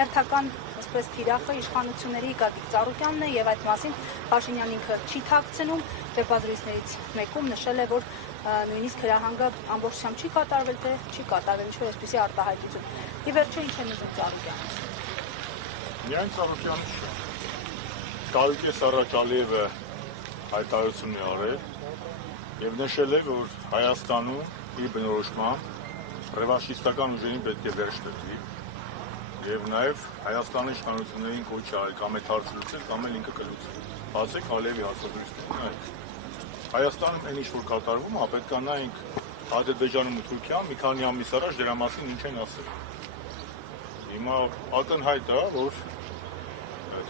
հերթական այսպես թիրախը իշխանությունների Գագիկ Ծառուկյանն է եւ այդ մասին Փաշինյանն ինքը չի թաքցնում, շրջազրույցներից մեկում նշել է, որ նույնիսկ հրահանգը ամբողջությամբ չի կատարվել, թե չի կատարվել, ինչ-որ այսպիսի արտահայտություն։ Ի վերջո ինչ է ուզում Ծառուկյանը։ Միայն Ծառուկյանը չէ։ Կարուկե Սարաճալիևը հայտարարություն է արել եւ նշել է, որ Հայաստանում իր բնորոշմամբ ռևանշիստական ուժերին պետք է վերջ տրվի եւ նաեւ Հայաստանի իշխանություններին կոչ արել կամ այդ հարցը լուծել կամ էլ ինքը կլուծի։ Բացեք Ալիևի հարցադրույցները։ Հայաստանում այն ինչ որ կատարվում է, պետք է նայենք Ադրբեջանում ու Թուրքիայում մի քանի ամիս առաջ դրա մասին ինչ են ասել։ Հիմա ակնհայտ է, որ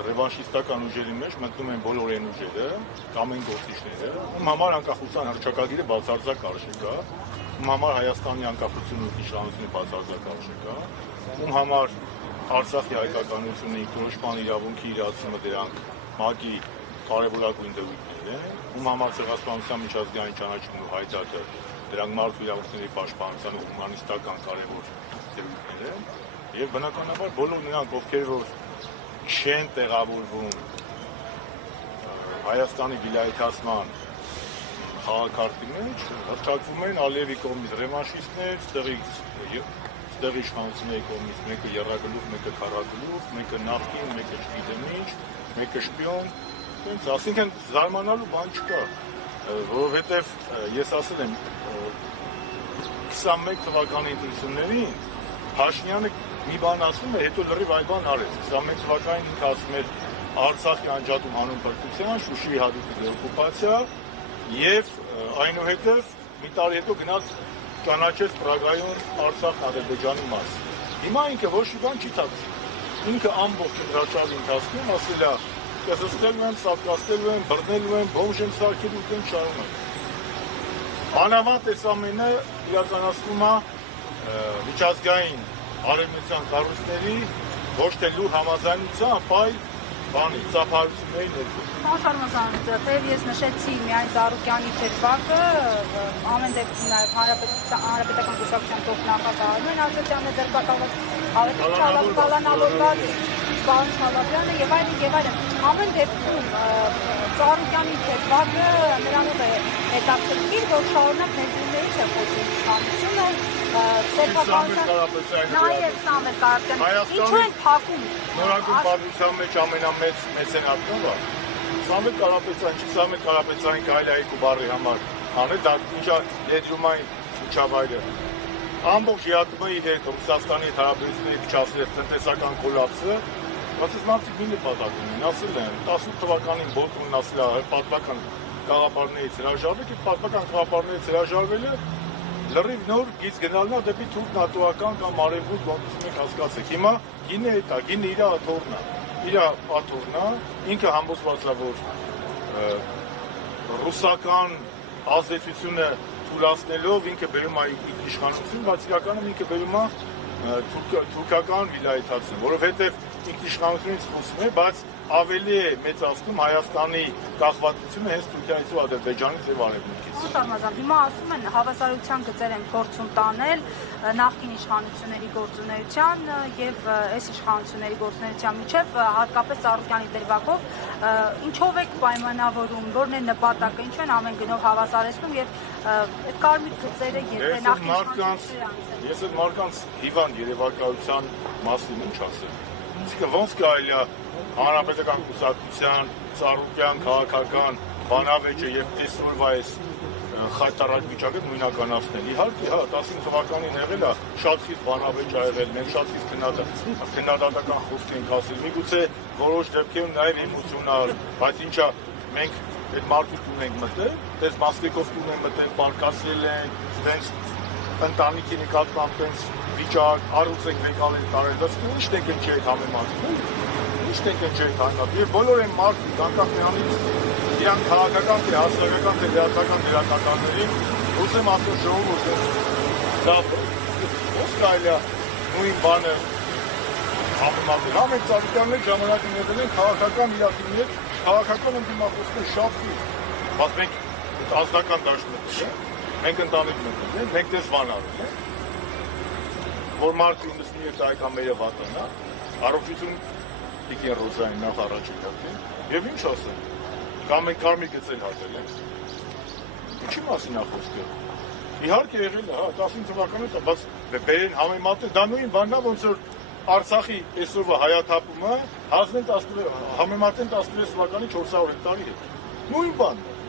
ռևանշիստական ուժերի մեջ մտնում են բոլոր այն ուժերը կամ այն գործիչները, ում համար անկախության հռչակագիրը բացարձակ արժեք է, ում համար Հայաստանի անկախությունն ու իշխանությունը բացարձակ արժեք է, ում համար Արցախի հայկականությունը, ինքնորոշման իրավունքի իրացումը դրանք ՄԱԿ-ի կարևորագույն դեպքեր են, ում համար ցեղասպանության միջազգային ճանաչումն ու հայտարարը դրանք մարդու իրավունքների պաշտպանության ու հումանիստական կարևոր դեպքեր են, եւ բնականաբար բոլոր նրանք, ովքեր որ չեն տեղավորվում Հայաստանի վիլայեթացման խաղակարգի մեջ, հռչակվում են Ալիևի կողմից ռևանշիստներ, ստեղի իշխանությունների կողմից մեկը եռագլուխ, մեկը քառագլուխ, մեկը նախկին, մեկը չգիտեմ ինչ, մեկը շպիոն, այսինքն զարմանալու բան չկա, որովհետև ես ասել եմ 21 թվականի ընտրություններին Փաշինյանը մի բան ասում է, հետո լրիվ այլ բան արեց։ 21 թվականին ինքը ասում էր Արցախի անջատում հանուն բռնության, Շուշիի հատուկ դեօկուպացիա եւ այնուհետեւ մի տարի հետո գնաց ճանաչեց Պրագայում Արցախն Ադրբեջանի մաս։ Հիմա ինքը ոչ մի բան չի թաքցնում։ Ինքը ամբողջ դրաճարի ընթացքում ասել է, կզսկելու եմ, սապկացնելու եմ, բռնելու եմ, բոմժ եմ սարքելու ու շարունակ։ Անավանդ այս ամենը իրականացվում է միջազգային արևմտյան կառույցների ոչ թե լուր համաձայնությամբ, այլ բանի ծափահարությունների ներքո։ Պարոն թեև ես նշեցի միայն Ծառուկյանի թեփակը, ամեն դեպքում նաև հանրապետական կուսակցության փոխնախագահարն են Աշոտյանը ձերբակալված, Ավետիչ Կալանավորված, պարոն Չալաբյանը եւ այլն։ Ամեն դեպքում Ծառուկյանի թեփակը նրանով է հետաքրքիր, որ շարունակ ներդրումներից է խոսում իշխանությունը, նաև Սամվել Կարապետյանը, ինչու են փակում։ Նորագույն պատմության մեջ ամենամեծ մեծենատն է Սամվել Կարապետյանը, չի Սամվել Կարապետյանի գայլայիկ ու բարի համար անել, դա ինչա ներդրումային միջավայրը։ Ամբողջ ԵԱՏՄ-ի հետ Ռուսաստանի հարաբերությունների փչացրեց տնտեսական կոլապսը, բայց մարդիկ մի նպատակ ունեն, ասել են 18 թվականին Բոլտոնն ասել է պատմական գաղափարներից հրաժարվել, եւ պատմական գաղափարներից հրաժարվելը լրիվ նոր գիծ գնալն է դեպի թուրք նատոական կամ արևմուտք ոնց եք հասկացեք։ Հիմա գինը է դա, գինը իր աթոռն է, իր աթոռն է, ինքը համոզված է, որ ռուսական ազդեցությունը թույլատնելով ինքը բերում է իշխանություն, բայց իրականում ինքը բերում է թուրքական վիլայեթացում, որովհետև ինքնիշխանությունից խոսում է, բայց ավելի է մեծացնում Հայաստանի կախվածությունը հենց Թուրքիայից ու Ադրբեջանից եւ Արևմուտքից։ Շարմազան, հիմա ասում են հավասարության գծեր են գործուն տանել նախկին իշխանությունների գործունեության եւ այս իշխանությունների գործունեության միջև հատկապես Ծառուկյանի դրվագով ինչով եք պայմանավորում, որն է նպատակը, ինչու են ամեն գնով հավասարեցնում եւ այդ կարմիր գծերը եթե նախկին իշխանությունները Ես այդ մարդկանց հիվանդ երևակայության մասին ինչ ասեմ։ Իսկ ոնց կարելի է հանրապետական կուսակցության, Ծառուկյան քաղաքական բանավեճը եւ տեսնորվա այս խայտարակ վիճակը նույնականացնել։ Իհարկե, հա, 15 թվականին եղել է շատ խիստ բանավեճ ա եղել, մենք շատ խիստ քննադատական խոսք ենք ասել։ Միգուցե որոշ դեպքերում նաեւ էմոցիոնալ, բայց ինչա մենք այդ մարդու տուն ենք մտել, դες Մասկեկով տուն ենք մտել, պարկասել են, դες ընտանիքի նկատմամբ տենց վիճակ, առուց եք եկալ են տարել, բայց ինչ եք չի եք համեմատում, ինչ եք չի եք հանրապետական, եւ բոլոր այն մարդիկ, անկախ նրանից իրանք քաղաքական թե հասարակական թե դրական դերակատարներին, ուզեմ ասել ժողովուրդ, դա ո՞ս կարելի է նույն բանը համեմատել։ Հա մենք Ծառուկյաններ ժամանակին եղել են քաղաքական իրավիճակներ, քաղաքական ընդդիմախոսներ շատ խիստ, բայց մենք ազգական դաշտում մենք ընտանիք մտնում, մենք դες բան արում ենք, որ մարդը 97 տարեկան մերը վատանա, Առողջություն Տիկին Ռոզային նախ առաջ եկավ, եւ ինչ ասեմ, կամ են կարմիր գծել հատել են։ Ինչի մասին է խոսքը։ Իհարկե եղել է, 15 թվականին, բայց բերեն համեմատել, դա նույն բանն է, ոնց որ Արցախի այսօրվա հայաթափումը համեմատեն 16 թվականի 400 հեկտարի հետ։ Նույն բանն է։